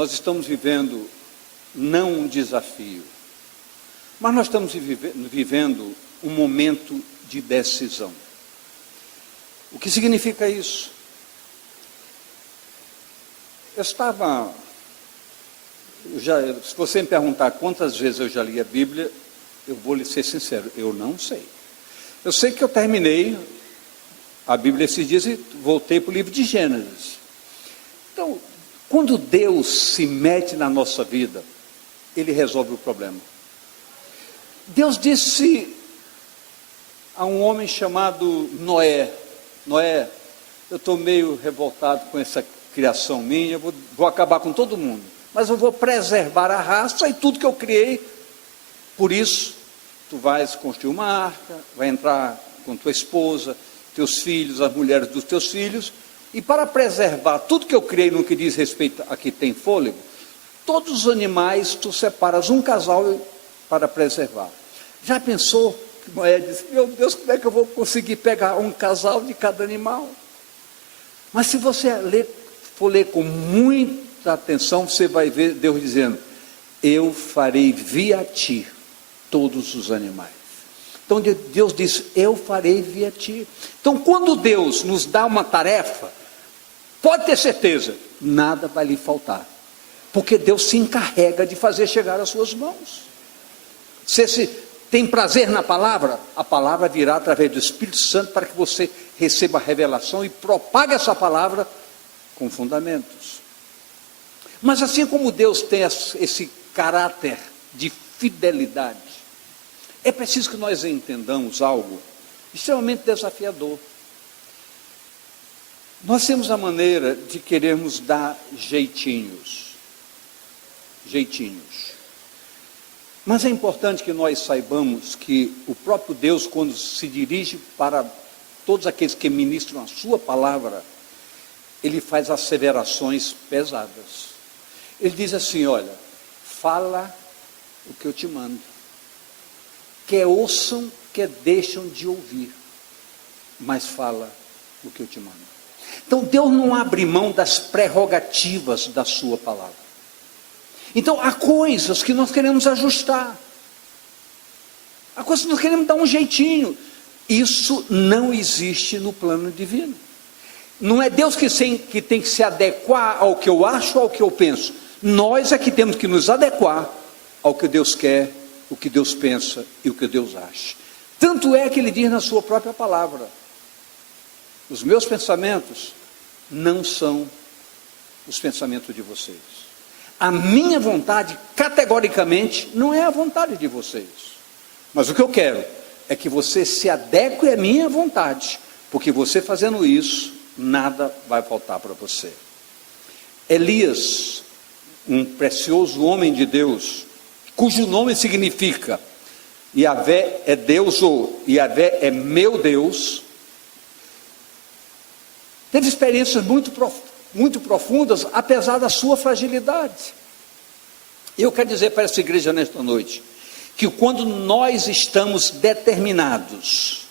nós estamos vivendo não um desafio, mas nós estamos vivendo um momento de decisão. O que significa isso? Se você me perguntar quantas vezes eu já li a Bíblia, eu vou lhe ser sincero, eu não sei. Eu sei que eu terminei a Bíblia esses dias e voltei para o livro de Gênesis. Então, quando Deus se mete na nossa vida, Ele resolve o problema. Deus disse a um homem chamado Noé: Noé, eu estou meio revoltado com essa criação minha, vou acabar com todo mundo, mas eu vou preservar a raça e tudo que eu criei. Por isso, tu vais construir uma arca, vai entrar com tua esposa, teus filhos, as mulheres dos teus filhos, e para preservar tudo que eu criei no que diz respeito a que tem fôlego, todos os animais tu separas um casal para preservar. Já pensou? Noé disse: meu Deus, como é que eu vou conseguir pegar um casal de cada animal? Mas se você for ler com muita atenção, você vai ver Deus dizendo: eu farei via ti todos os animais. Então Deus diz: eu farei via ti. Então quando Deus nos dá uma tarefa, pode ter certeza, nada vai lhe faltar, porque Deus se encarrega de fazer chegar às suas mãos. Se tem prazer na palavra, a palavra virá através do Espírito Santo para que você receba a revelação e propague essa palavra com fundamentos. Mas assim como Deus tem esse caráter de fidelidade, é preciso que nós entendamos algo extremamente desafiador. Nós temos a maneira de querermos dar jeitinhos. Mas é importante que nós saibamos que o próprio Deus, quando se dirige para todos aqueles que ministram a sua palavra, Ele faz asseverações pesadas. Ele diz assim: olha, fala o que eu te mando. Quer ouçam, quer deixam de ouvir, mas fala o que eu te mando. Então Deus não abre mão das prerrogativas da sua palavra. Então há coisas que nós queremos ajustar, há coisas que nós queremos dar um jeitinho. Isso não existe no plano divino. Não é Deus que tem que se adequar ao que eu acho ou ao que eu penso. Nós é que temos que nos adequar ao que Deus quer, o que Deus pensa e o que Deus acha. Tanto é que Ele diz na sua própria palavra: os meus pensamentos não são os pensamentos de vocês. A minha vontade, categoricamente, não é a vontade de vocês. Mas o que eu quero é que você se adeque à minha vontade, porque você fazendo isso, nada vai faltar para você. Elias, um precioso homem de Deus, cujo nome significa Yahvé é Deus, ou Yahvé é meu Deus, teve experiências muito profundas, apesar da sua fragilidade. Eu quero dizer para essa igreja nesta noite, que quando nós estamos determinados,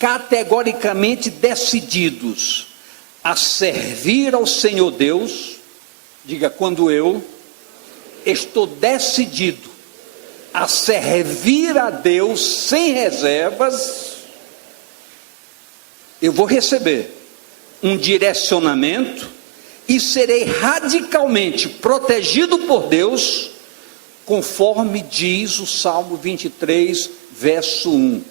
categoricamente decididos a servir ao Senhor Deus, diga: quando eu estou decidido a servir a Deus sem reservas, eu vou receber um direcionamento e serei radicalmente protegido por Deus, conforme diz o Salmo 23, verso 1.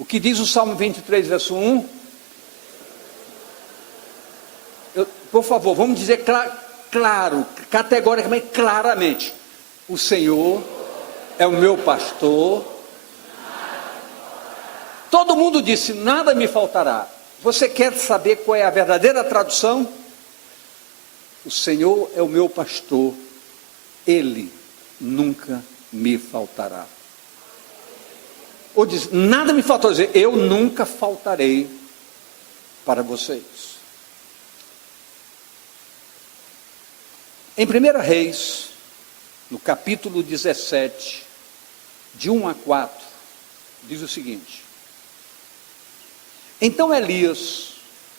O que diz o Salmo 23, verso 1? Por favor, vamos dizer claro, categoricamente, claramente: o Senhor é o meu pastor. Todo mundo disse: nada me faltará. Você quer saber qual é a verdadeira tradução? O Senhor é o meu pastor, Ele nunca me faltará. Ou diz: nada me faltará. Dizer, eu nunca faltarei para vocês. Em 1 Reis, no capítulo 17, de 1 a 4, diz o seguinte: então Elias,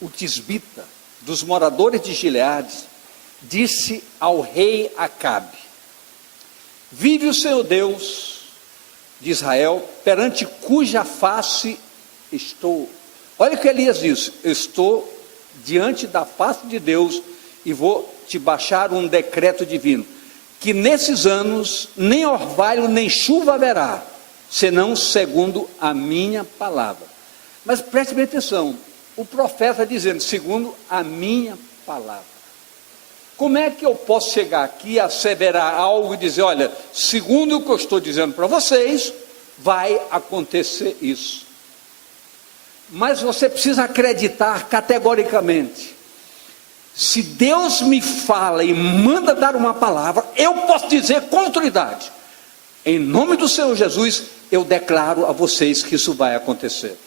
o tisbita, dos moradores de Gileade, disse ao rei Acabe: vive o Senhor Deus de Israel, perante cuja face estou. Olha o que Elias disse: eu estou diante da face de Deus e vou te baixar um decreto divino, que nesses anos nem orvalho nem chuva haverá, senão segundo a minha palavra. Mas preste bem atenção, o profeta dizendo, segundo a minha palavra. Como é que eu posso chegar aqui, asseverar algo e dizer, olha, segundo o que eu estou dizendo para vocês, vai acontecer isso? Mas você precisa acreditar categoricamente. Se Deus me fala e manda dar uma palavra, eu posso dizer com autoridade, em nome do Senhor Jesus, eu declaro a vocês que isso vai acontecer.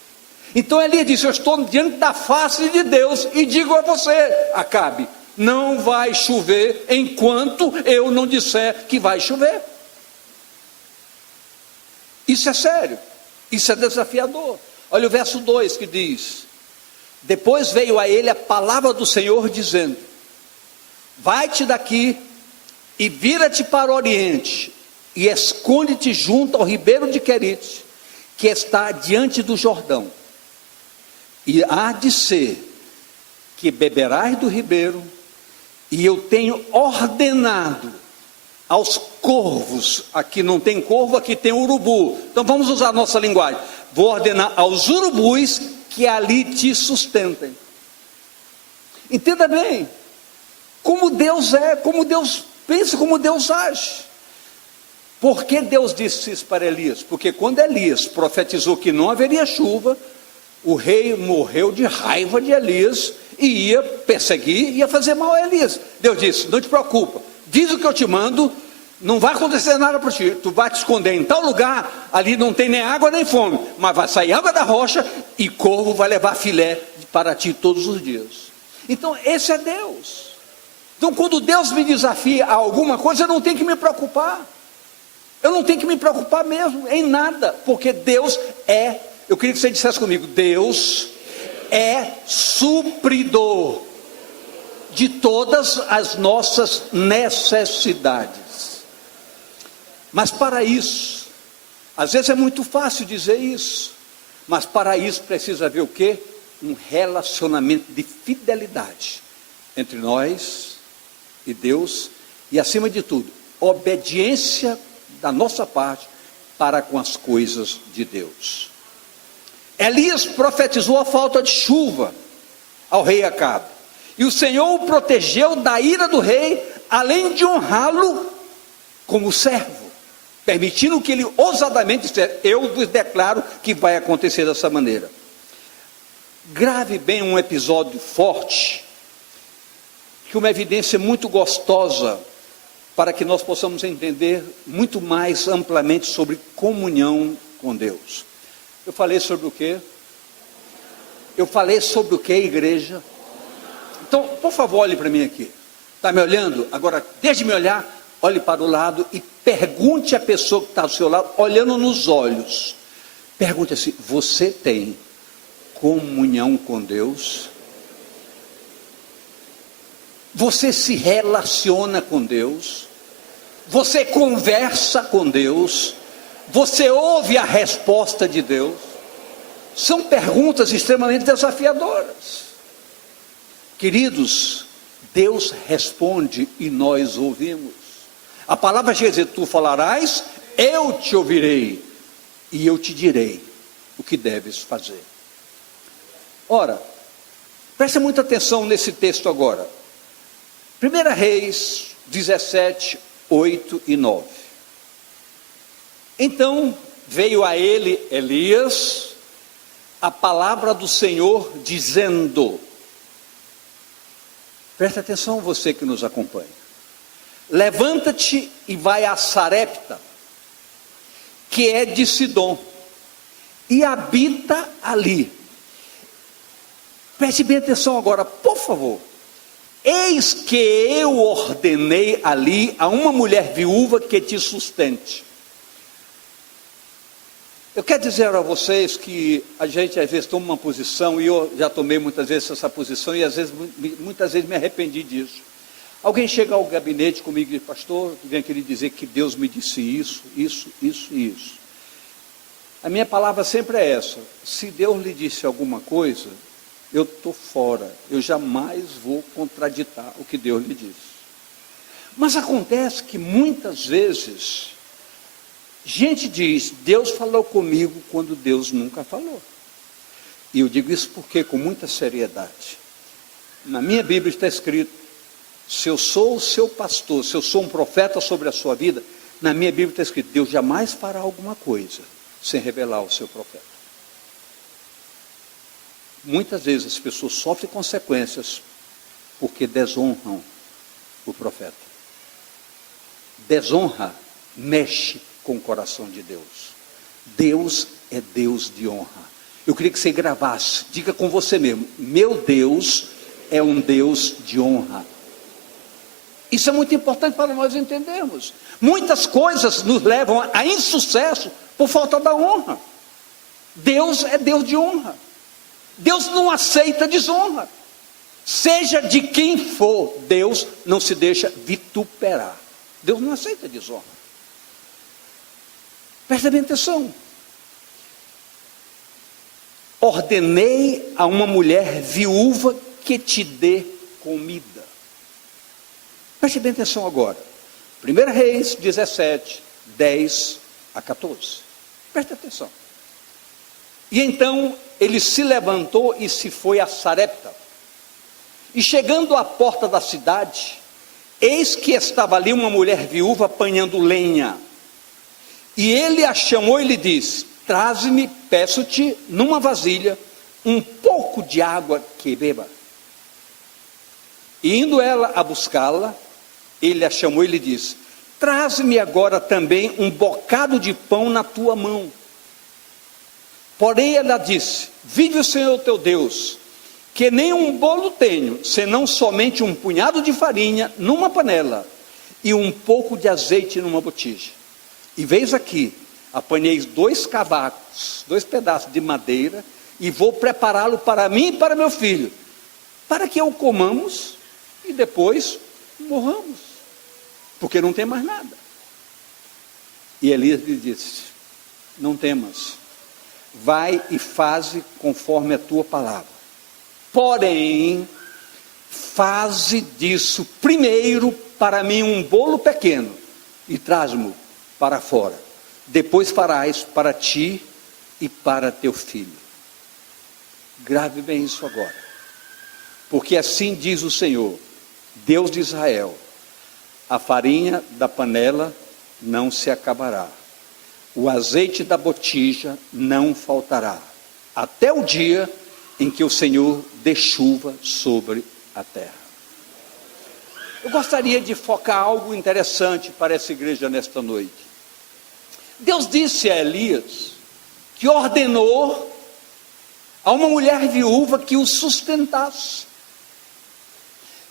Então Elias disse, eu estou diante da face de Deus e digo a você, Acabe, não vai chover enquanto eu não disser que vai chover. Isso é sério, isso é desafiador. Olha o verso 2 que diz: depois veio a ele a palavra do Senhor dizendo: vai-te daqui e vira-te para o oriente e esconde-te junto ao ribeiro de Querite, que está diante do Jordão. E há de ser que beberás do ribeiro, e eu tenho ordenado aos corvos, aqui não tem corvo, aqui tem urubu, então vamos usar a nossa linguagem, vou ordenar aos urubus que ali te sustentem. Entenda bem, como Deus é, como Deus pensa, como Deus age. Por que Deus disse isso para Elias? Porque quando Elias profetizou que não haveria chuva, o rei morreu de raiva de Elias e ia perseguir, ia fazer mal a Elias. Deus disse, não te preocupa, diz o que eu te mando, não vai acontecer nada para ti, tu vai te esconder em tal lugar, ali não tem nem água nem fome, mas vai sair água da rocha e corvo vai levar filé para ti todos os dias. Então esse é Deus. Então quando Deus me desafia a alguma coisa, eu não tenho que me preocupar, eu não tenho que me preocupar mesmo, em nada, porque Deus é, eu queria que você dissesse comigo, Deus é supridor de todas as nossas necessidades. Mas para isso, às vezes é muito fácil dizer isso, mas para isso precisa haver o quê? Um relacionamento de fidelidade entre nós e Deus, e acima de tudo, obediência da nossa parte para com as coisas de Deus. Elias profetizou a falta de chuva ao rei Acabe, e o Senhor o protegeu da ira do rei, além de honrá-lo como servo, permitindo que ele ousadamente dissesse, eu vos declaro que vai acontecer dessa maneira. Grave bem um episódio forte, que uma evidência muito gostosa, para que nós possamos entender muito mais amplamente sobre comunhão com Deus. Eu falei sobre o quê? Eu falei sobre o quê, igreja? Então, por favor, olhe para mim aqui. Está me olhando? Agora, deixe de me olhar, olhe para o lado e pergunte à pessoa que está ao seu lado, olhando nos olhos. Pergunte assim, você tem comunhão com Deus? Você se relaciona com Deus? Você conversa com Deus? Você ouve a resposta de Deus? São perguntas extremamente desafiadoras. Queridos, Deus responde e nós ouvimos. A palavra chega a dizer, tu falarás, eu te ouvirei e eu te direi o que deves fazer. Ora, preste muita atenção nesse texto agora. 1 Reis 17, 8 e 9. Então veio a ele, Elias, a palavra do Senhor dizendo, preste atenção você que nos acompanha, levanta-te e vai a Sarepta, que é de Sidom, e habita ali. Preste bem atenção agora, por favor. Eis que eu ordenei ali a uma mulher viúva que te sustente. Eu quero dizer a vocês que a gente às vezes toma uma posição, e eu já tomei muitas vezes essa posição, e às vezes, muitas vezes me arrependi disso. Alguém chega ao gabinete comigo e diz: pastor, vem aqui lhe dizer que Deus me disse isso, isso, isso e isso. A minha palavra sempre é essa: se Deus lhe disse alguma coisa, eu estou fora, eu jamais vou contraditar o que Deus lhe disse. Mas acontece que muitas vezes, gente diz: Deus falou comigo quando Deus nunca falou. E eu digo isso porque, com muita seriedade, na minha Bíblia está escrito: se eu sou o seu pastor, se eu sou um profeta sobre a sua vida, na minha Bíblia está escrito: Deus jamais fará alguma coisa sem revelar o seu profeta. Muitas vezes as pessoas sofrem consequências porque desonram o profeta. Desonra mexe com o coração de Deus. Deus é Deus de honra. Eu queria que você gravasse, diga com você mesmo: meu Deus é um Deus de honra. Isso é muito importante para nós entendermos. Muitas coisas nos levam a insucesso por falta da honra. Deus é Deus de honra. Deus não aceita desonra. Seja de quem for, Deus não se deixa vituperar. Deus não aceita desonra. Presta bem atenção. Ordenei a uma mulher viúva que te dê comida. Preste bem atenção agora. 1 Reis 17, 10 a 14. Preste atenção. E então ele se levantou e se foi a Sarepta. E chegando à porta da cidade, eis que estava ali uma mulher viúva apanhando lenha. E ele a chamou e lhe disse: traze-me, peço-te, numa vasilha, um pouco de água que beba. E indo ela a buscá-la, ele a chamou e lhe disse: traze-me agora também um bocado de pão na tua mão. Porém ela disse: vive o Senhor teu Deus, que nem um bolo tenho, senão somente um punhado de farinha numa panela, e um pouco de azeite numa botija. E veis aqui, apanhei 2 cavacos, 2 pedaços de madeira, e vou prepará-lo para mim e para meu filho, para que o comamos e depois morramos, porque não tem mais nada. E Elias lhe disse: não temas, vai e faze conforme a tua palavra. Porém, faze disso primeiro para mim um bolo pequeno, e traz-mo para fora. Depois farás para ti e para teu filho. Grave bem isso agora, porque assim diz o Senhor, Deus de Israel: a farinha da panela não se acabará, o azeite da botija não faltará, até o dia em que o Senhor dê chuva sobre a terra. Eu gostaria de focar algo interessante para essa igreja nesta noite. Deus disse a Elias que ordenou a uma mulher viúva que o sustentasse.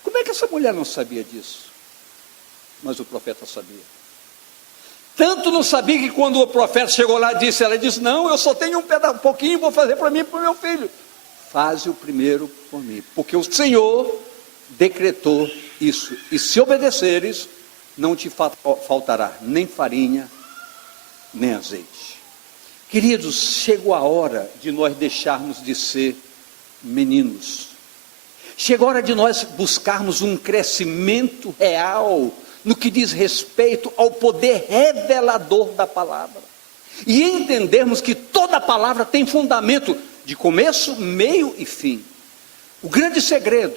Como é que essa mulher não sabia disso? Mas o profeta sabia. Tanto não sabia que quando o profeta chegou lá, ela disse: não, eu só tenho um pouquinho, vou fazer para mim e para o meu filho. Faze o primeiro por mim, porque o Senhor decretou isso, e se obedeceres, não te faltará nem farinha, nem azeite. Queridos, chegou a hora de nós deixarmos de ser meninos. Chegou a hora de nós buscarmos um crescimento real no que diz respeito ao poder revelador da palavra, e entendermos que toda palavra tem fundamento de começo, meio e fim. O grande segredo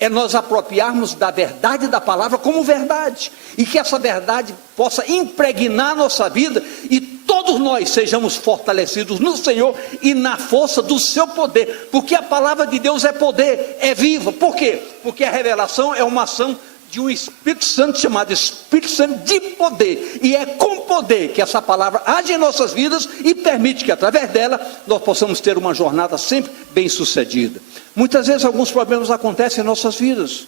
é nós apropriarmos da verdade da palavra como verdade, e que essa verdade possa impregnar nossa vida, e todos nós sejamos fortalecidos no Senhor e na força do seu poder, porque a palavra de Deus é poder, é viva. Por quê? Porque a revelação é uma ação de um Espírito Santo chamado Espírito Santo de poder, e é com poder que essa palavra age em nossas vidas e permite que através dela nós possamos ter uma jornada sempre bem sucedida. Muitas vezes alguns problemas acontecem em nossas vidas,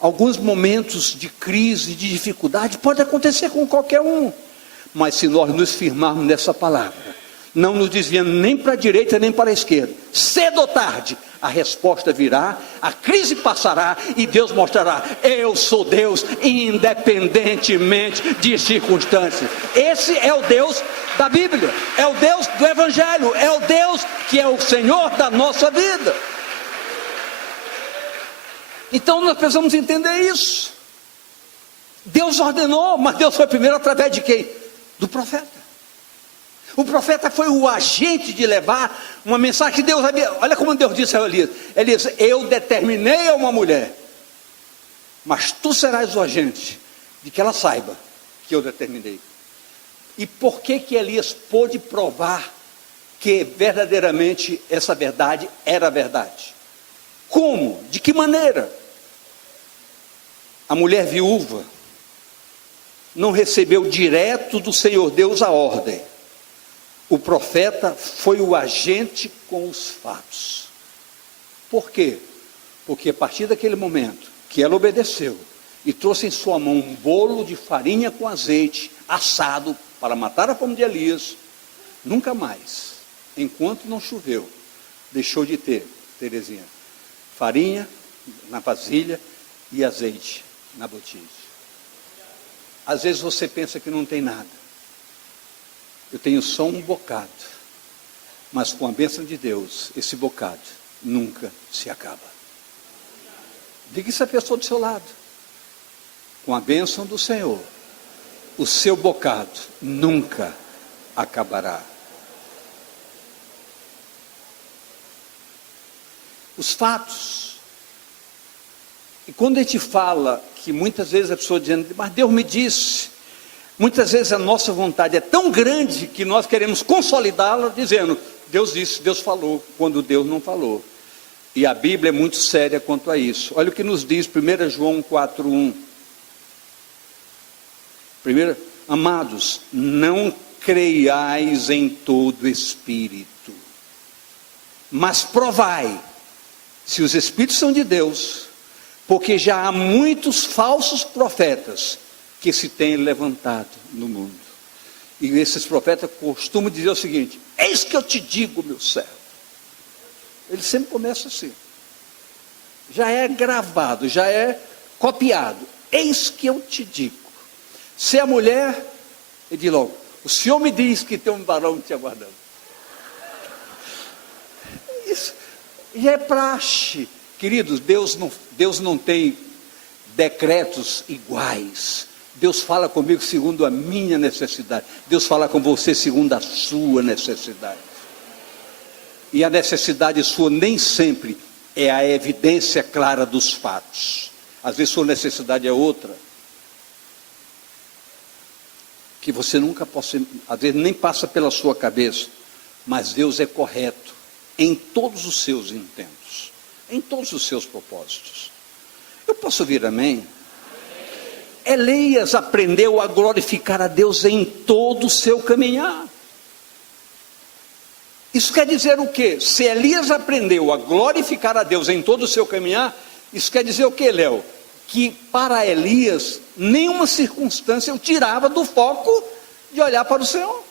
alguns momentos de crise, de dificuldade, pode acontecer com qualquer um, mas se nós nos firmarmos nessa palavra, não nos desviando nem para a direita nem para a esquerda, cedo ou tarde, a resposta virá, a crise passará e Deus mostrará: eu sou Deus, independentemente de circunstâncias. Esse é o Deus da Bíblia, é o Deus do Evangelho, é o Deus que é o Senhor da nossa vida. Então nós precisamos entender isso. Deus ordenou, mas Deus foi primeiro através de quem? Do profeta. O profeta foi o agente de levar uma mensagem que Deus havia. Olha como Deus disse a Elias: Elias, eu determinei a uma mulher, mas tu serás o agente de que ela saiba que eu determinei. E por que Elias pôde provar que verdadeiramente essa verdade era verdade? Como? De que maneira? A mulher viúva não recebeu direto do Senhor Deus a ordem. O profeta foi o agente com os fatos. Por quê? Porque a partir daquele momento que ela obedeceu e trouxe em sua mão um bolo de farinha com azeite assado para matar a fome de Elias, nunca mais, enquanto não choveu, deixou de ter, Terezinha, farinha na vasilha e azeite na botija. Às vezes você pensa que não tem nada. Eu tenho só um bocado, mas com a bênção de Deus, esse bocado nunca se acaba. Diga isso à pessoa do seu lado: com a bênção do Senhor, o seu bocado nunca acabará. Os fatos. E quando a gente fala que muitas vezes a pessoa dizendo: mas Deus me disse. Muitas vezes a nossa vontade é tão grande que nós queremos consolidá-la dizendo: Deus disse, Deus falou, quando Deus não falou. E a Bíblia é muito séria quanto a isso. Olha o que nos diz 1 João 4:1. Amados, não creiais em todo espírito, mas provai se os espíritos são de Deus, porque já há muitos falsos profetas que se têm levantado no mundo. E esses profetas costumam dizer o seguinte: eis que eu te digo, meu servo. Ele sempre começa assim. Já é gravado, já é copiado. Eis que eu te digo. Se a mulher, ele diz logo: o Senhor me diz que tem um varão te aguardando. Isso já é praxe. Queridos, Deus não tem decretos iguais. Deus fala comigo segundo a minha necessidade. Deus fala com você segundo a sua necessidade. E a necessidade sua nem sempre é a evidência clara dos fatos. Às vezes sua necessidade é outra, que você nunca possa, às vezes nem passa pela sua cabeça. Mas Deus é correto em todos os seus intentos, em todos os seus propósitos. Eu posso ouvir amém? Elias aprendeu a glorificar a Deus em todo o seu caminhar. Isso quer dizer o quê? Se Elias aprendeu a glorificar a Deus em todo o seu caminhar, isso quer dizer o quê, Léo? Que para Elias, nenhuma circunstância o tirava do foco de olhar para o Senhor.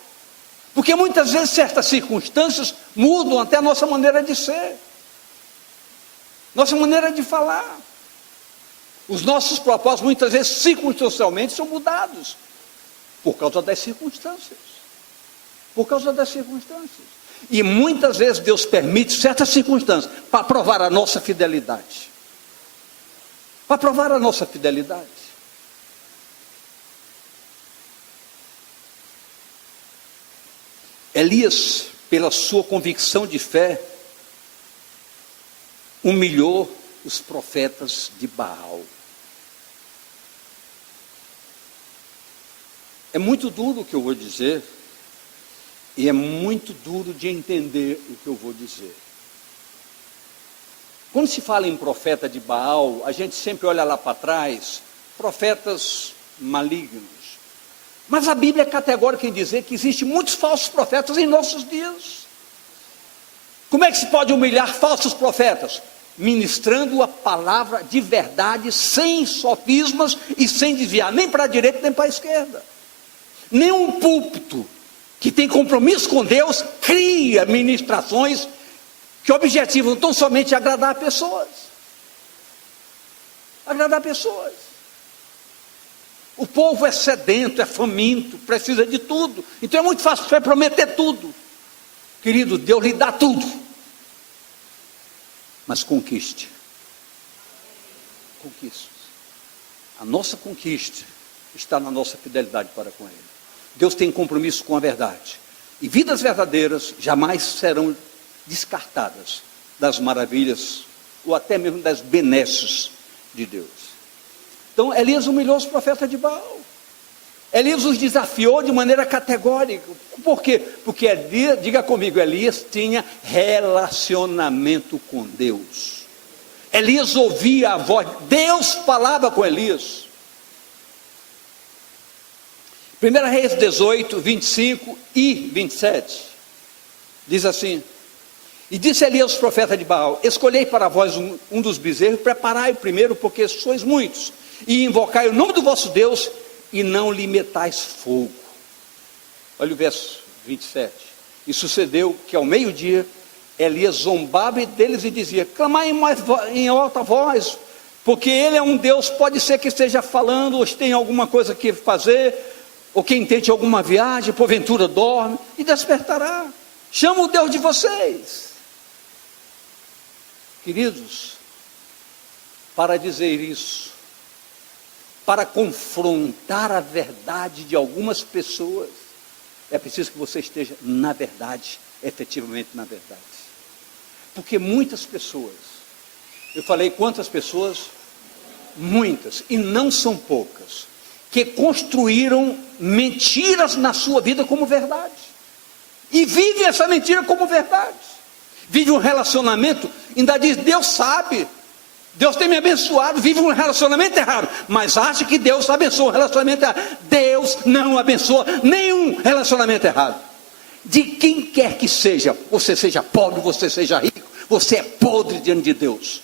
Porque muitas vezes certas circunstâncias mudam até a nossa maneira de ser, nossa maneira de falar. Os nossos propósitos muitas vezes circunstancialmente são mudados por causa das circunstâncias. Por causa das circunstâncias. E muitas vezes Deus permite certas circunstâncias para provar a nossa fidelidade. Para provar a nossa fidelidade. Elias, pela sua convicção de fé, humilhou os profetas de Baal. É muito duro o que eu vou dizer, e é muito duro de entender o que eu vou dizer. Quando se fala em profeta de Baal, a gente sempre olha lá para trás, profetas malignos. Mas a Bíblia é categórica em dizer que existem muitos falsos profetas em nossos dias. Como é que se pode humilhar falsos profetas? Ministrando a palavra de verdade, sem sofismas e sem desviar, nem para a direita nem para a esquerda. Nenhum púlpito que tem compromisso com Deus cria ministrações que objetivam tão somente agradar pessoas. Agradar pessoas. O povo é sedento, é faminto, precisa de tudo. Então é muito fácil você prometer tudo. Querido, Deus lhe dá tudo. Mas conquiste. Conquiste. A nossa conquista está na nossa fidelidade para com Ele. Deus tem compromisso com a verdade. E vidas verdadeiras jamais serão descartadas das maravilhas, ou até mesmo das benesses de Deus. Então Elias humilhou os profetas de Baal. Elias os desafiou de maneira categórica. Por quê? Porque Elias, diga comigo, Elias tinha relacionamento com Deus. Elias ouvia a voz, Deus falava com Elias. 1 Reis 18, 25 e 27, diz assim: e disse Elias aos profetas de Baal: escolhei para vós um dos bezerros, preparai o primeiro, porque sois muitos, e invocai o nome do vosso Deus, e não lhe metais fogo. Olha o verso 27. E sucedeu que ao meio-dia, Elias zombava deles e dizia: clamai em alta voz, porque ele é um Deus, pode ser que esteja falando, ou tenha alguma coisa que fazer, ou quem tente alguma viagem, porventura dorme, e despertará. Chama o Deus de vocês. Queridos, para dizer isso, para confrontar a verdade de algumas pessoas, é preciso que você esteja na verdade, efetivamente na verdade. Porque muitas pessoas, eu falei quantas pessoas? Muitas, e não são poucas, que construíram mentiras na sua vida como verdade, e vivem essa mentira como verdade. Vive um relacionamento, ainda diz, Deus sabe, Deus tem me abençoado, vive um relacionamento errado, mas acha que Deus abençoa um relacionamento errado. Deus não abençoa nenhum relacionamento errado. De quem quer que seja, você seja pobre, você seja rico, você é podre diante de Deus,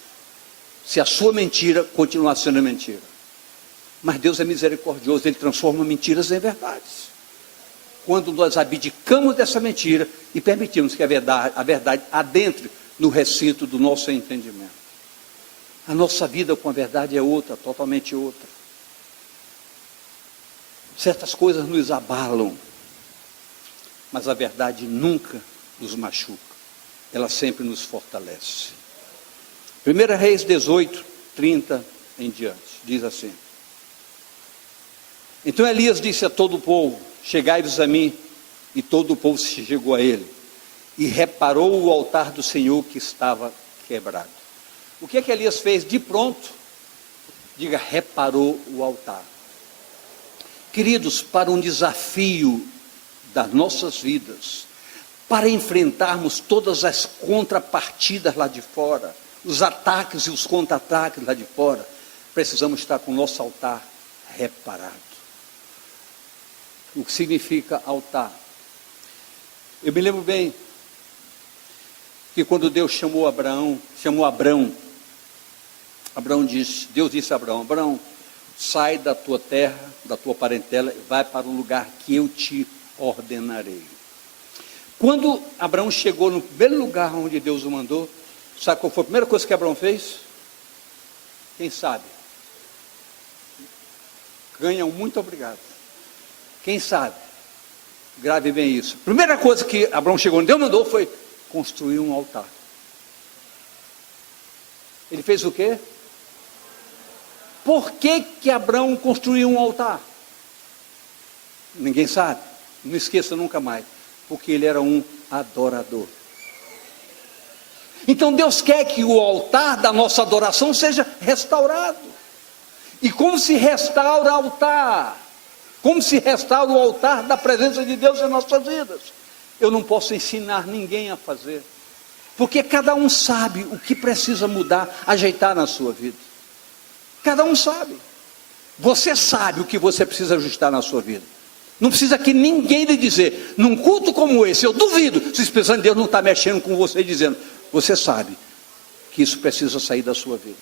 se a sua mentira continuar sendo mentira. Mas Deus é misericordioso, Ele transforma mentiras em verdades. Quando nós abdicamos dessa mentira e permitimos que a verdade adentre no recinto do nosso entendimento. A nossa vida com a verdade é outra, totalmente outra. Certas coisas nos abalam, mas a verdade nunca nos machuca, ela sempre nos fortalece. 1 Reis 18, 30 em diante, diz assim: então Elias disse a todo o povo: chegai-vos a mim. E todo o povo se chegou a ele, e reparou o altar do Senhor que estava quebrado. O que é que Elias fez de pronto? Diga, reparou o altar. Queridos, para um desafio das nossas vidas, para enfrentarmos todas as contrapartidas lá de fora, os ataques e os contra-ataques lá de fora, precisamos estar com o nosso altar reparado. O que significa altar? Eu me lembro bem que quando Deus chamou Abraão, Deus disse a Abraão: Abraão, sai da tua terra, da tua parentela, e vai para o lugar que eu te ordenarei. Quando Abraão chegou no primeiro lugar onde Deus o mandou, sabe qual foi a primeira coisa que Abraão fez? Quem sabe? Ganha um muito obrigado. Quem sabe? Grave bem isso. Primeira coisa que Abraão chegou onde Deus mandou foi construir um altar. Ele fez o quê? Por que Abraão construiu um altar? Ninguém sabe. Não esqueça nunca mais. Porque ele era um adorador. Então Deus quer que o altar da nossa adoração seja restaurado. E como se restaura o altar? Como se restaura o altar da presença de Deus em nossas vidas? Eu não posso ensinar ninguém a fazer, porque cada um sabe o que precisa mudar, ajeitar na sua vida. Cada um sabe. Você sabe o que você precisa ajustar na sua vida. Não precisa que ninguém lhe dizer. Num culto como esse, eu duvido se o Espírito Santo de Deus não está mexendo com você, dizendo: você sabe que isso precisa sair da sua vida.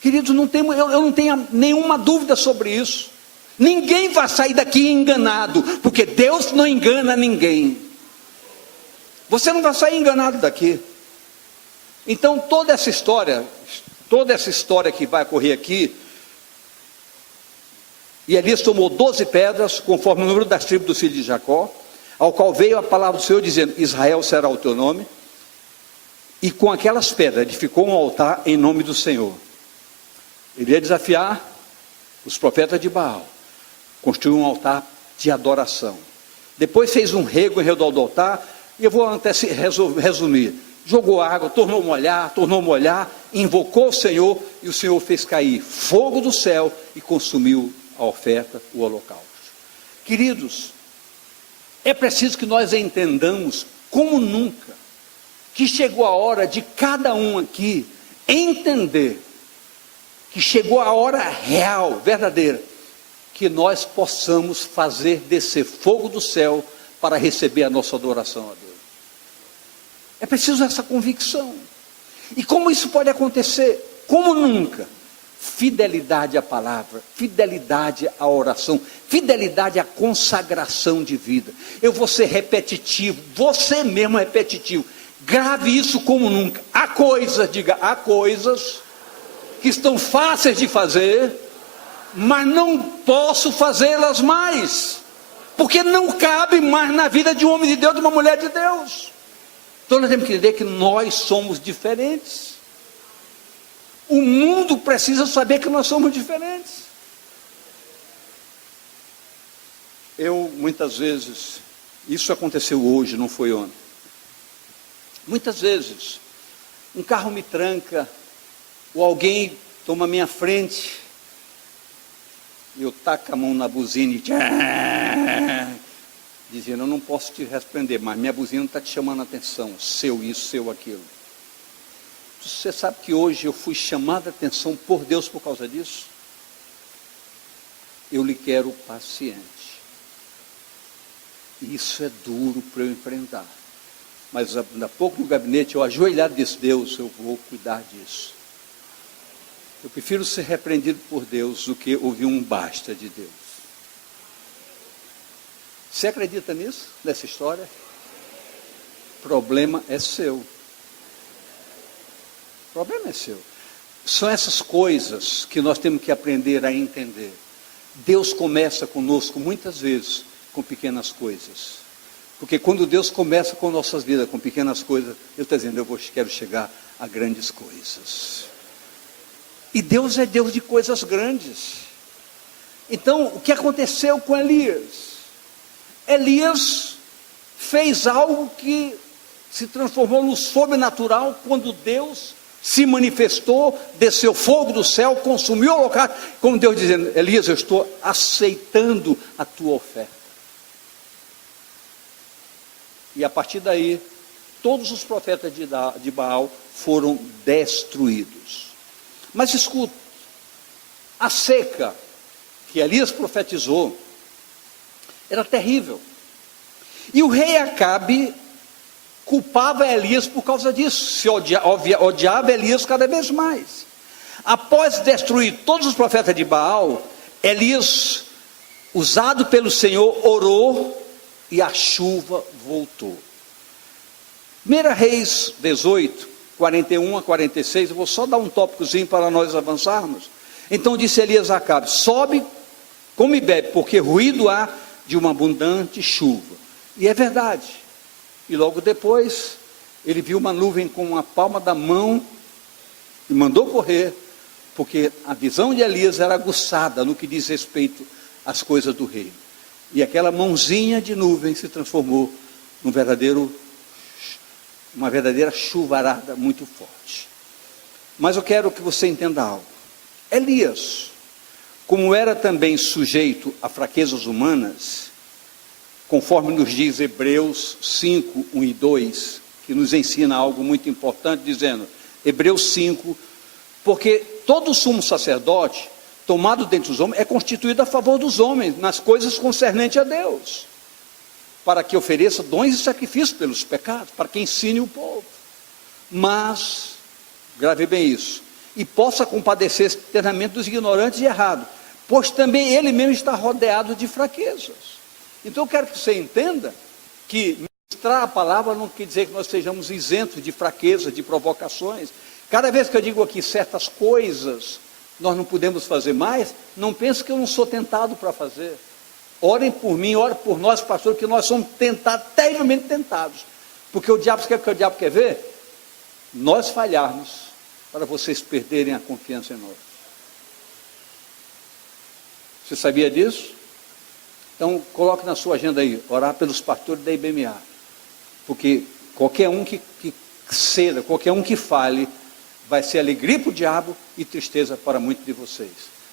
Queridos, eu não tenho nenhuma dúvida sobre isso. Ninguém vai sair daqui enganado, porque Deus não engana ninguém. Você não vai sair enganado daqui. Então toda essa história que vai ocorrer aqui, e Elias tomou 12 pedras, conforme o número das tribos dos filhos de Jacó, ao qual veio a palavra do Senhor dizendo: Israel será o teu nome. E com aquelas pedras edificou um altar em nome do Senhor. Ele ia desafiar os profetas de Baal, construiu um altar de adoração. Depois fez um rego em redor do altar, e eu vou até resumir. Jogou água, tornou molhar, invocou o Senhor, e o Senhor fez cair fogo do céu e consumiu a oferta, o holocausto. Queridos, é preciso que nós entendamos, como nunca, que chegou a hora de cada um aqui entender que chegou a hora real, verdadeira, que nós possamos fazer descer fogo do céu para receber a nossa adoração a Deus. É preciso essa convicção. E como isso pode acontecer? Como nunca? Fidelidade à palavra, fidelidade à oração, fidelidade à consagração de vida. Eu vou ser repetitivo, você mesmo é repetitivo. Grave isso como nunca. Há coisas que estão fáceis de fazer, mas não posso fazê-las mais, porque não cabe mais na vida de um homem de Deus, de uma mulher de Deus. Então nós temos que entender que nós somos diferentes. O mundo precisa saber que nós somos diferentes. Eu, muitas vezes, isso aconteceu hoje, não foi ontem. Muitas vezes, um carro me tranca, ou alguém toma a minha frente, e eu taco a mão na buzina e dizendo: eu não posso te repreender, mas minha buzina está te chamando a atenção, seu isso, seu aquilo. Você sabe que hoje eu fui chamado a atenção por Deus por causa disso? Eu lhe quero paciente. Isso é duro para eu enfrentar. Mas há pouco no gabinete, eu ajoelhado disse: Deus, eu vou cuidar disso. Eu prefiro ser repreendido por Deus do que ouvir um basta de Deus. Você acredita nisso, nessa história? O problema é seu. O problema é seu. São essas coisas que nós temos que aprender a entender. Deus começa conosco muitas vezes com pequenas coisas. Porque quando Deus começa com nossas vidas, com pequenas coisas, Ele está dizendo: quero chegar a grandes coisas. E Deus é Deus de coisas grandes. Então, o que aconteceu com Elias? Elias fez algo que se transformou no sobrenatural quando Deus se manifestou, desceu fogo do céu, consumiu o holocausto, como Deus dizendo: Elias, eu estou aceitando a tua oferta. E a partir daí, todos os profetas de Baal foram destruídos. Mas escuta, a seca que Elias profetizou era terrível. E o rei Acabe culpava Elias por causa disso, se odiava Elias cada vez mais. Após destruir todos os profetas de Baal, Elias, usado pelo Senhor, orou e a chuva voltou. 1 Reis 18, 41 a 46, eu vou só dar um tópicozinho para nós avançarmos. Então disse Elias a Acabe: sobe, come e bebe, porque ruído há de uma abundante chuva. E é verdade. E logo depois, ele viu uma nuvem com a palma da mão e mandou correr, porque a visão de Elias era aguçada no que diz respeito às coisas do reino. E aquela mãozinha de nuvem se transformou numa verdadeira chuvarada muito forte. Mas eu quero que você entenda algo. Elias, como era também sujeito a fraquezas humanas, conforme nos diz Hebreus 5, 1 e 2, que nos ensina algo muito importante, dizendo, Hebreus 5, porque todo sumo sacerdote, tomado dentre os homens, é constituído a favor dos homens, nas coisas concernentes a Deus, para que ofereça dons e sacrifícios pelos pecados, para que ensine o povo. Mas, grave bem isso, e possa compadecer eternamente dos ignorantes e errados, pois também ele mesmo está rodeado de fraquezas. Então eu quero que você entenda que ministrar a palavra não quer dizer que nós sejamos isentos de fraqueza, de provocações. Cada vez que eu digo aqui certas coisas, nós não podemos fazer mais, não pense que eu não sou tentado para fazer. Orem por mim, orem por nós, pastor, que nós somos tentados, terrivelmente tentados. Porque o diabo, o que o diabo quer ver? Nós falharmos, para vocês perderem a confiança em nós. Você sabia disso? Então, coloque na sua agenda aí, orar pelos pastores da IBMA. Porque qualquer um que ceda, qualquer um que fale, vai ser alegria para o diabo e tristeza para muitos de vocês.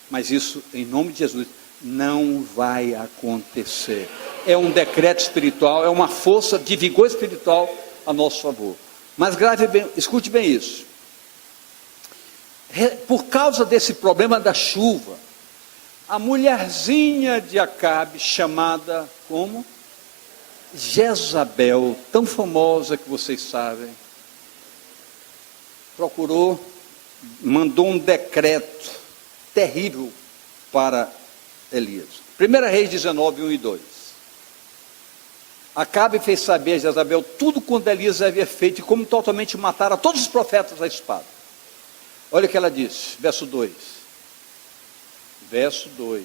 Mas isso, em nome de Jesus, não vai acontecer. É um decreto espiritual, é uma força de vigor espiritual a nosso favor. Mas grave bem, escute bem isso. Por causa desse problema da chuva, a mulherzinha de Acabe, chamada como Jezabel, tão famosa que vocês sabem, procurou, mandou um decreto terrível para Elias. 1 Reis 19, 1 e 2. Acabe fez saber a Jezabel tudo quanto Elias havia feito e como totalmente matara todos os profetas à espada. Olha o que ela disse, verso 2. Verso 2.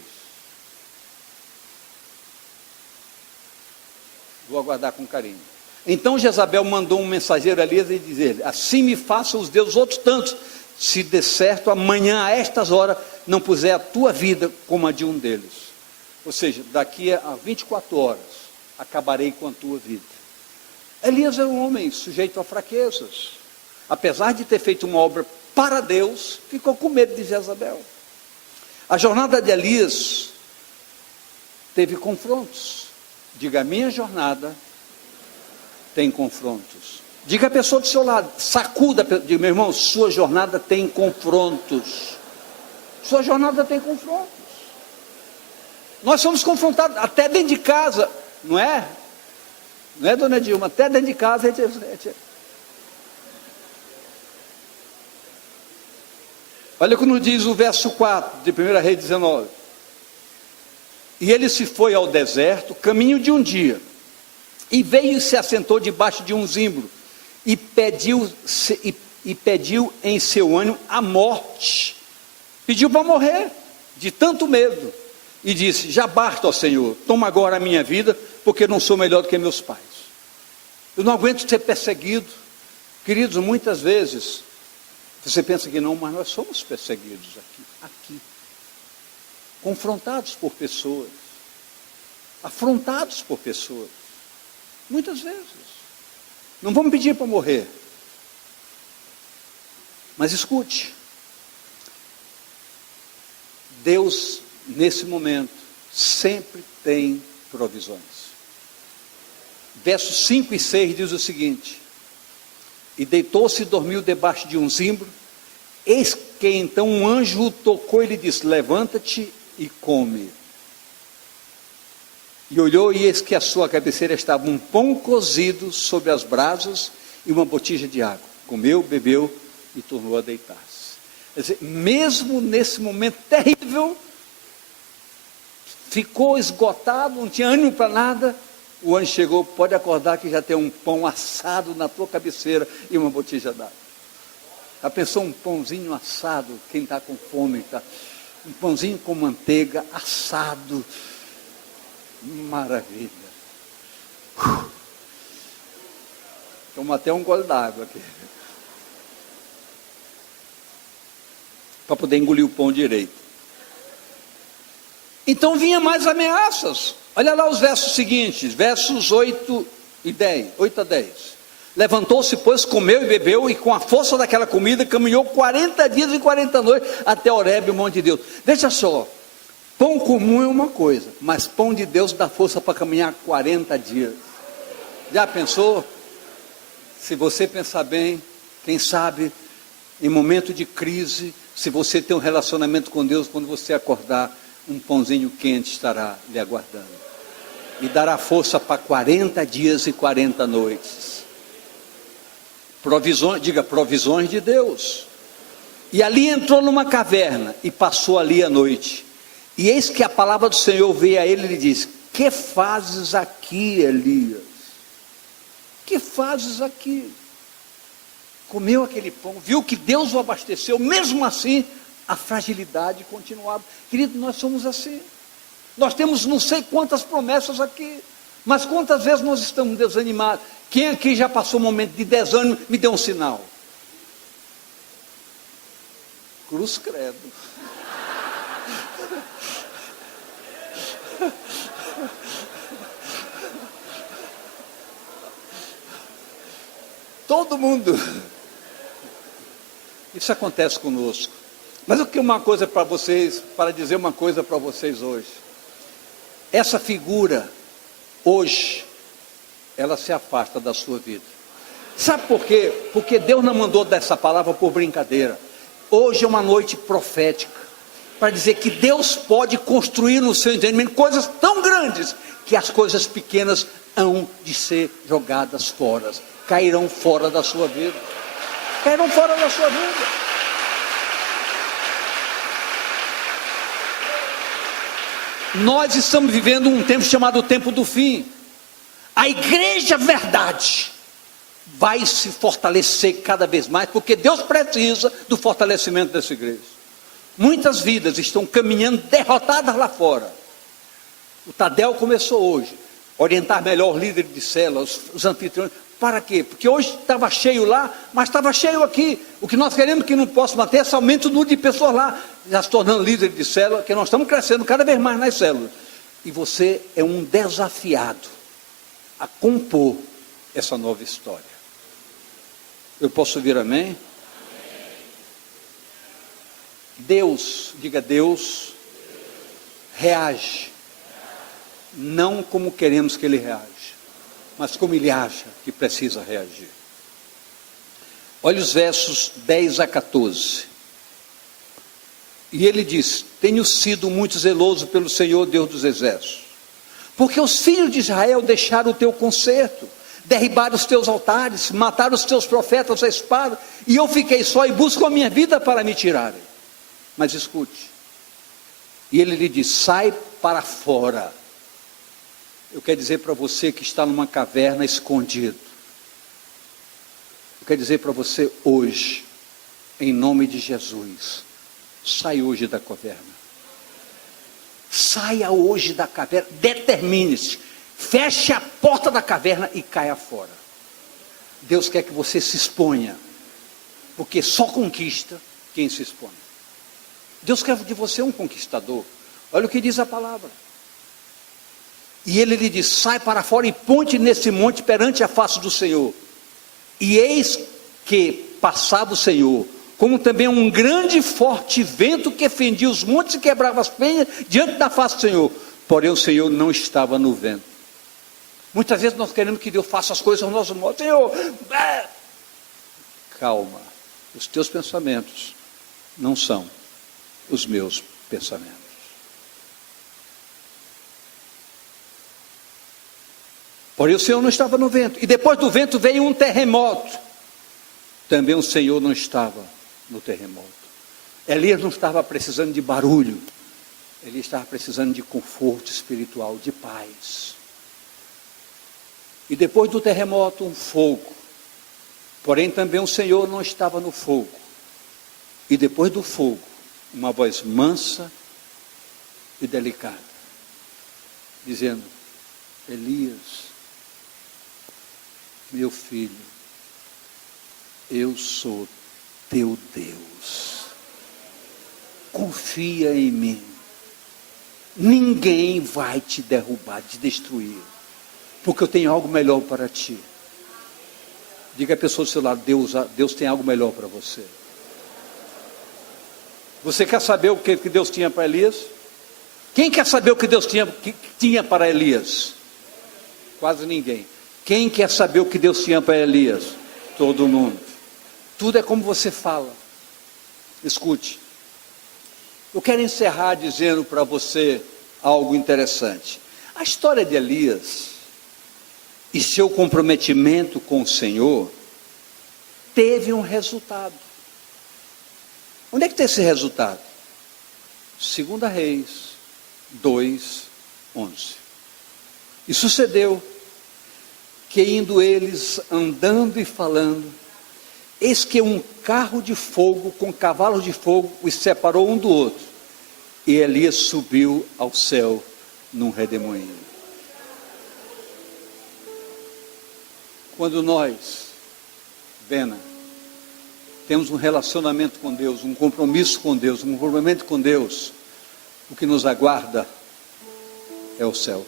Vou aguardar com carinho. Então Jezabel mandou um mensageiro a Elias e dizer: assim me façam os deuses outros tantos, se der certo amanhã a estas horas não puser a tua vida como a de um deles. Ou seja, daqui a 24 horas acabarei com a tua vida. Elias é um homem sujeito a fraquezas. Apesar de ter feito uma obra para Deus, ficou com medo de Jezabel. A jornada de Elias teve confrontos. Diga, a minha jornada tem confrontos. Diga a pessoa do seu lado, sacuda, diga, meu irmão, sua jornada tem confrontos. Sua jornada tem confrontos. Nós somos confrontados até dentro de casa, não é? Não é, dona Dilma? Até dentro de casa a gente... Olha como diz o verso 4 de 1 Reis 19. E ele se foi ao deserto, caminho de um dia, e veio e se assentou debaixo de um zimbro, e pediu em seu ânimo a morte. Pediu para morrer, de tanto medo. E disse: já basta, ó Senhor, toma agora a minha vida, porque eu não sou melhor do que meus pais. Eu não aguento ser perseguido. Queridos, muitas vezes, você pensa que não, mas nós somos perseguidos aqui. Confrontados por pessoas. Afrontados por pessoas. Muitas vezes. Não vamos pedir para morrer. Mas escute. Deus, nesse momento, sempre tem provisões. Versos 5 e 6 diz o seguinte: e deitou-se e dormiu debaixo de um zimbro. Eis que então um anjo o tocou e lhe disse: levanta-te e come. E olhou, e eis que à sua cabeceira estava um pão cozido sobre as brasas e uma botija de água. Comeu, bebeu e tornou a deitar-se. Quer dizer, mesmo nesse momento terrível, ficou esgotado, não tinha ânimo para nada. O anjo chegou: pode acordar que já tem um pão assado na tua cabeceira e uma botija d'água. Já pensou um pãozinho assado, quem está com fome, tá? Um pãozinho com manteiga, assado, maravilha. Toma até um gole d'água aqui, para poder engolir o pão direito. Então vinha mais ameaças. Olha lá os versos seguintes, versos 8 e 10, 8 a 10. Levantou-se, pois, comeu e bebeu, e com a força daquela comida caminhou 40 dias e 40 noites até Horebe, o monte de Deus. Veja só, pão comum é uma coisa, mas pão de Deus dá força para caminhar 40 dias. Já pensou? Se você pensar bem, quem sabe, em momento de crise, se você tem um relacionamento com Deus, quando você acordar, um pãozinho quente estará lhe aguardando. E dará força para 40 dias e 40 noites. Provisões, diga, provisões de Deus. E ali entrou numa caverna e passou ali a noite. E eis que a palavra do Senhor veio a ele e lhe disse: que fazes aqui, Elias? que fazes aqui? Comeu aquele pão, viu que Deus o abasteceu, mesmo assim, a fragilidade continuava. Querido, nós somos assim. Nós temos não sei quantas promessas aqui, mas quantas vezes nós estamos desanimados? Quem aqui já passou um momento de desânimo, me dê um sinal. Cruz credo. Todo mundo. Isso acontece conosco. Mas eu quero uma coisa para vocês, para dizer uma coisa para vocês hoje. Essa figura, hoje, ela se afasta da sua vida. Sabe por quê? Porque Deus não mandou dessa palavra por brincadeira. Hoje é uma noite profética, para dizer que Deus pode construir no seu entendimento coisas tão grandes, que as coisas pequenas hão de ser jogadas fora, cairão fora da sua vida. Cairão fora da sua vida. Nós estamos vivendo um tempo chamado tempo do fim. A igreja verdade vai se fortalecer cada vez mais, porque Deus precisa do fortalecimento dessa igreja. Muitas vidas estão caminhando derrotadas lá fora. O Tadel começou hoje, orientar melhor líderes de células, os anfitriões. Para quê? Porque hoje estava cheio lá, mas estava cheio aqui. O que nós queremos que não possa manter é somente o número de pessoas lá, já se tornando líder de célula, que nós estamos crescendo cada vez mais nas células. E você é um desafiado a compor essa nova história. Eu posso ouvir amém? Deus, diga Deus, reage, não como queremos que Ele reaja, mas como Ele acha que precisa reagir. Olha os versos 10 a 14. E ele diz: tenho sido muito zeloso pelo Senhor Deus dos exércitos, porque os filhos de Israel deixaram o teu concerto, derribaram os teus altares, mataram os teus profetas à espada, e eu fiquei só e busco a minha vida para me tirarem. Mas escute, e ele lhe diz: sai para fora. Eu quero dizer para você que está numa caverna escondido, eu quero dizer para você hoje, em nome de Jesus, sai hoje da caverna. Saia hoje da caverna, determine-se, feche a porta da caverna e caia fora. Deus quer que você se exponha, porque só conquista quem se expõe. Deus quer de você um conquistador. Olha o que diz a palavra. E ele lhe diz: sai para fora e ponte nesse monte perante a face do Senhor. E eis que passava o Senhor, como também um grande e forte vento que fendia os montes e quebrava as penhas diante da face do Senhor. Porém o Senhor não estava no vento. Muitas vezes nós queremos que Deus faça as coisas ao nosso modo. Senhor, calma, os teus pensamentos não são os meus pensamentos. Porém o Senhor não estava no vento. E depois do vento veio um terremoto. Também o Senhor não estava no terremoto. Elias não estava precisando de barulho. Ele estava precisando de conforto espiritual, de paz. E depois do terremoto, um fogo. Porém também o Senhor não estava no fogo. E depois do fogo, uma voz mansa e delicada, dizendo: Elias, meu filho, eu sou teu Deus, confia em mim, ninguém vai te derrubar, te destruir, porque eu tenho algo melhor para ti. Diga à pessoa do seu lado: Deus tem algo melhor para você. Você quer saber o que Deus tinha para Elias? Quem quer saber o que Deus tinha para Elias? Quase ninguém. Quem quer saber o que Deus tinha para Elias? Todo mundo. Tudo é como você fala. Escute, eu quero encerrar dizendo para você algo interessante. A história de Elias e seu comprometimento com o Senhor teve um resultado. Onde é que tem esse resultado? 2 Reis 2:11. E sucedeu que indo eles andando e falando, eis que um carro de fogo com cavalos de fogo os separou um do outro, e Elias subiu ao céu num redemoinho. Quando nós, Bena, temos um relacionamento com Deus, um compromisso com Deus, um comprometimento com Deus, o que nos aguarda é o céu.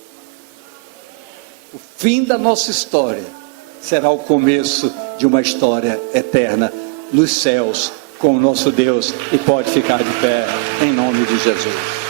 O fim da nossa história será o começo de uma história eterna nos céus com o nosso Deus, e pode ficar de pé em nome de Jesus.